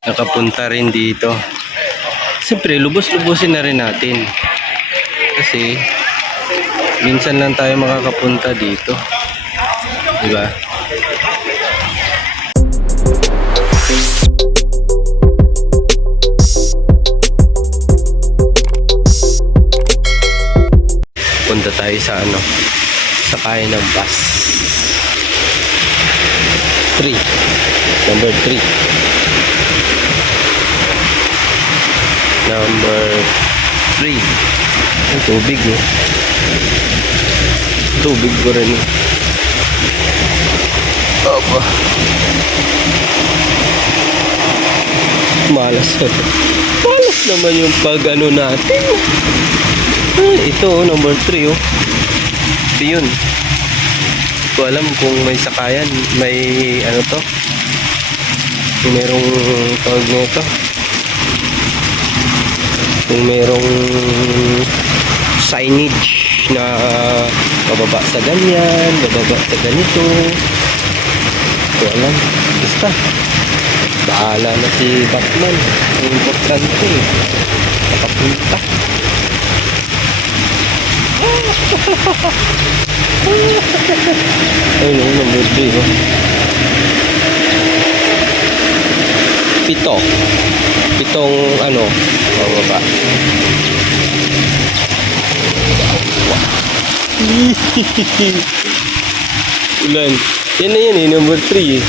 nakapunta rin dito. Siyempre, lubos-lubusin na rin natin. Kasi, minsan lang tayo makakapunta dito. Diba? Punta tayo sa ano, sakay ng bus. 3. Number 3. Number 3. Ang tubig eh. Tubig ko rin eh. Aba. Malas. Malas naman yung pag ano natin. Ah, ito oh, number 3 oh. Yun. Ko alam kung may sakayan. May ano to. Merong tawag nito. Kung merong signage na bababa sa ganyan, bababa sa ganito. Ko alam. Basta. Bahala na si Batman. Ang importante. Nakapunta. Ayun, 3, oh. Pito. Pitong, ano, bababa. Ulan. Yan na yan eh, number 3 eh.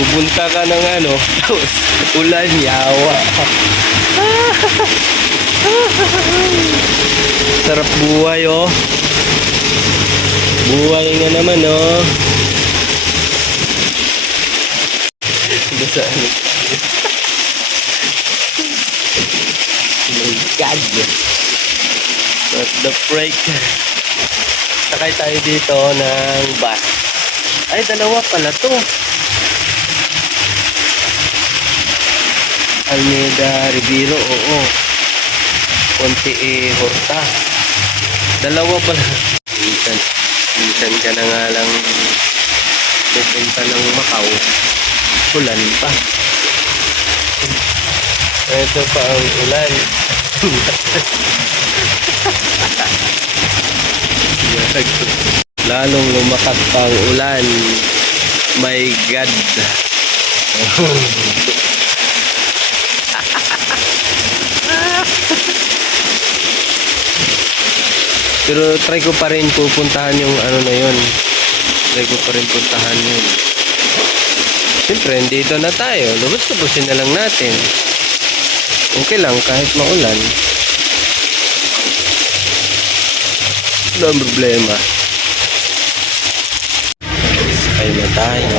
Bubunta ka ng ano, tapos ulan, yawa. Sarap buhay oh. Buhay nga naman oh. Basta ano. my God. What the freak. Sakay tayo dito ng bus. Ay, dalawa pala to. Almeida Rivero, oo. Ponte e Horta. Dalawa pala. Minsan, minsan ka na nga lang pupunta ng Macau. Ulan pa. Ito pa ang ulan. Lalong lumakas pa ang ulan. My God. Pero try ko pa rin pupuntahan yung ano na yun. Try ko pa rin puntahan yun. Siyempre, dito na tayo. Lubos-lubusin na lang natin. Okay lang kahit maulan. Wala problema. Sakay na tayo.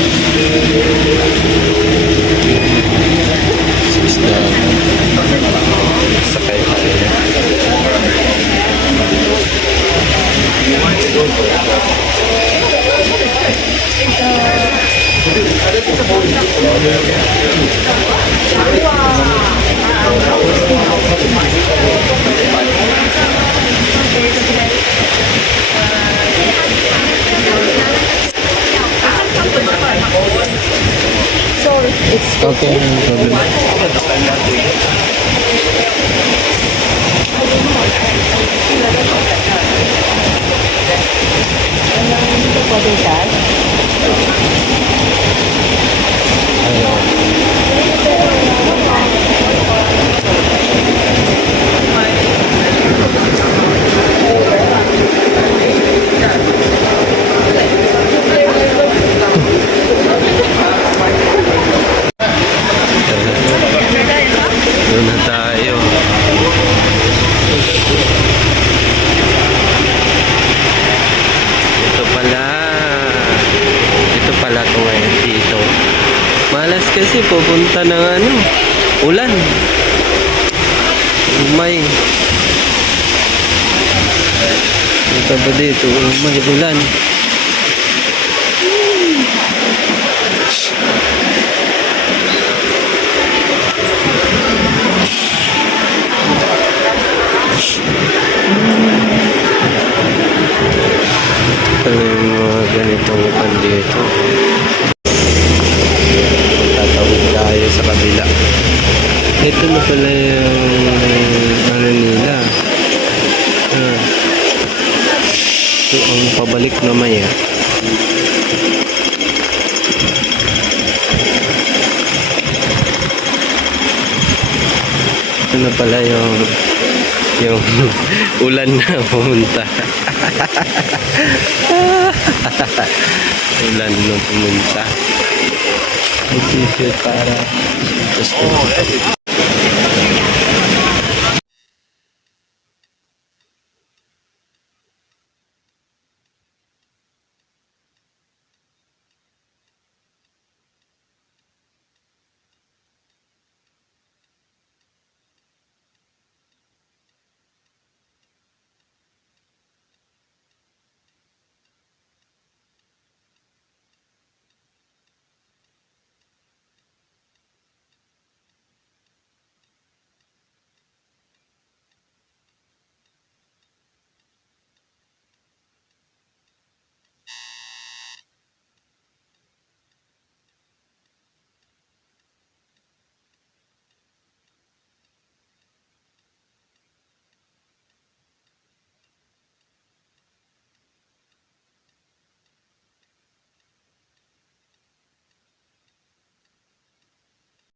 pupunta ng ano, ulan. Umay. Punta ba dito? Umay, ulan. Ano yung mga ganitong pan dito? Tatawid tayo sa kabila. Ito na pala yung ano nila. Ah. Ito ang pabalik na maya. Ito na pala yung yung ulan na pumunta. ulan na pumunta. Mag-t-shirt para just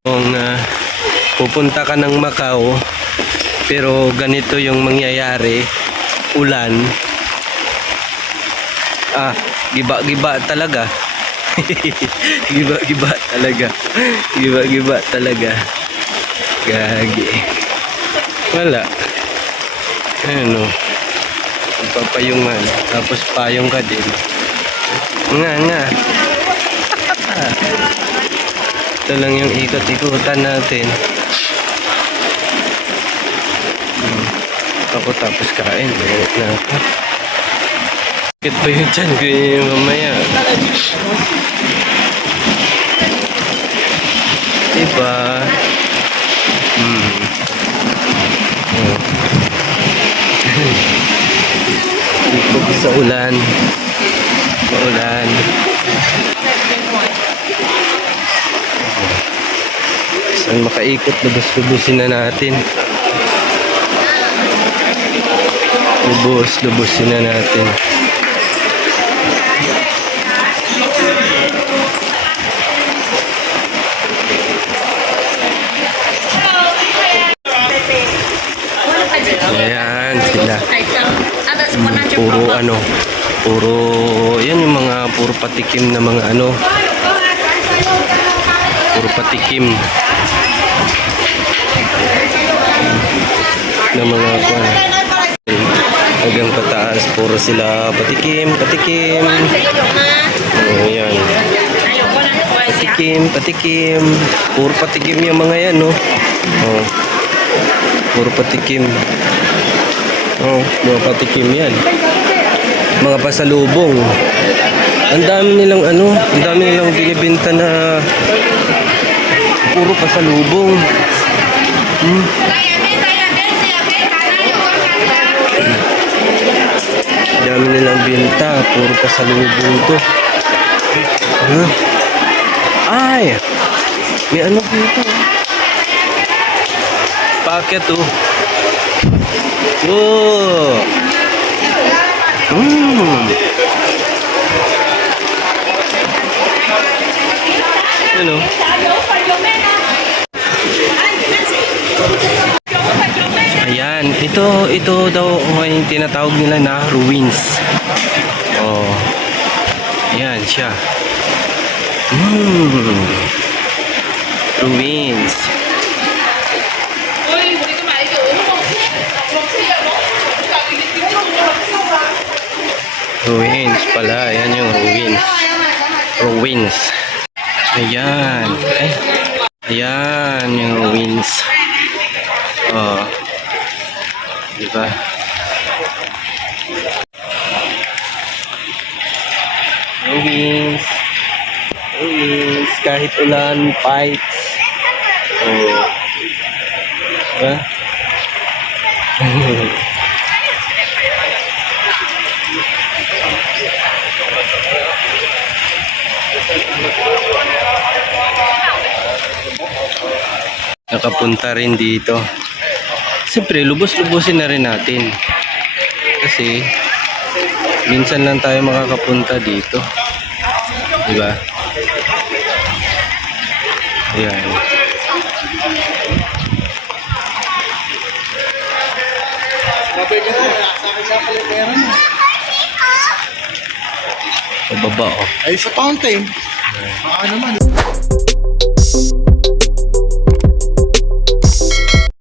Kung ah, pupunta ka ng Macau, pero ganito yung mangyayari, ulan, ah, giba-giba talaga. giba-giba talaga. Giba-giba talaga. Gagi. Wala. Ano? Papayungan. Tapos payong ka din. Nga nga. Ito lang yung ikot-ikutan natin. Hmm. Ako tapos kain. Bayot na ako. Bakit ba yun dyan? Kaya mamaya. Diba? Hmm. Ikot sa ulan. Maulan. Saan makaikot, lubos-lubusin na natin. Lubos, lubusin na natin. Ayan sila. Puro ano, puro, yan yung mga puro patikim na mga ano. Puro patikim. Na mga kwan. Hanggang pataas, puro sila patikim, patikim. Oh, yan. Patikim, patikim. Puro patikim yung mga yan, no? Oh. Puro patikim. Oh, mga patikim yan. Mga pasalubong. Ang dami nilang ano, ang dami nilang binibenta na puro pasalubong. Hmm. Dami nilang binta, puro pasalubong to. Huh? Ay! May ano dito? Paket oh. Wow! Mm. Ano? Ayan, ito ito daw ay tinatawag nila na ruins. Oh. Ayan siya. Mm. Ruins. Ruins pala. Ayan yung ruins. Ruins. Ayan. Ay, Ayan, yung wings. Oh. Diba? Yung wings. Kahit ulan, fights. Oh. Diba? nakapunta rin dito. Siyempre, lubos-lubusin na rin natin. Kasi, minsan lang tayo makakapunta dito. Diba? Ayan. Pababa, oh. Ay, sa fountain. Baka naman.